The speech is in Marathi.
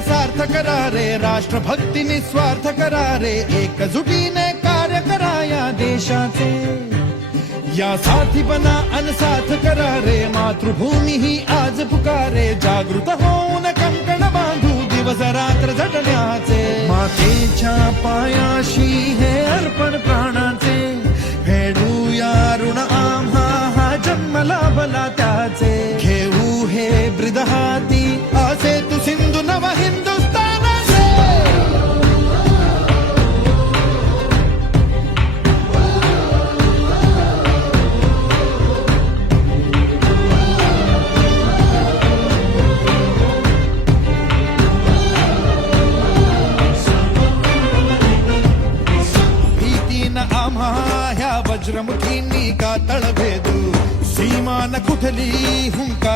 सार्थ करा रे, राष्ट्रभक्ती निस्वार्थ करा रे, एकजुटीने कार्य करा या देशाचे. या साथी बना अनसाथ करा रे, मातृभूमी ही आज पुकारे. जागृत होऊन कंकण बांधू दिवस रात्र झटण्याचे. मातेच्या पायाशी हे अर्पण प्राणाचे, फेडूया ऋण आम्हा हा जन्म लाभला त्याचे. घेऊ हे ब्रिद हाती असे तू सिंधू नव हिंदुस्थानाचे. आम्हा ह्या वज्रमुखींनी का तळभेदू. सीमा न कुठली हुंकार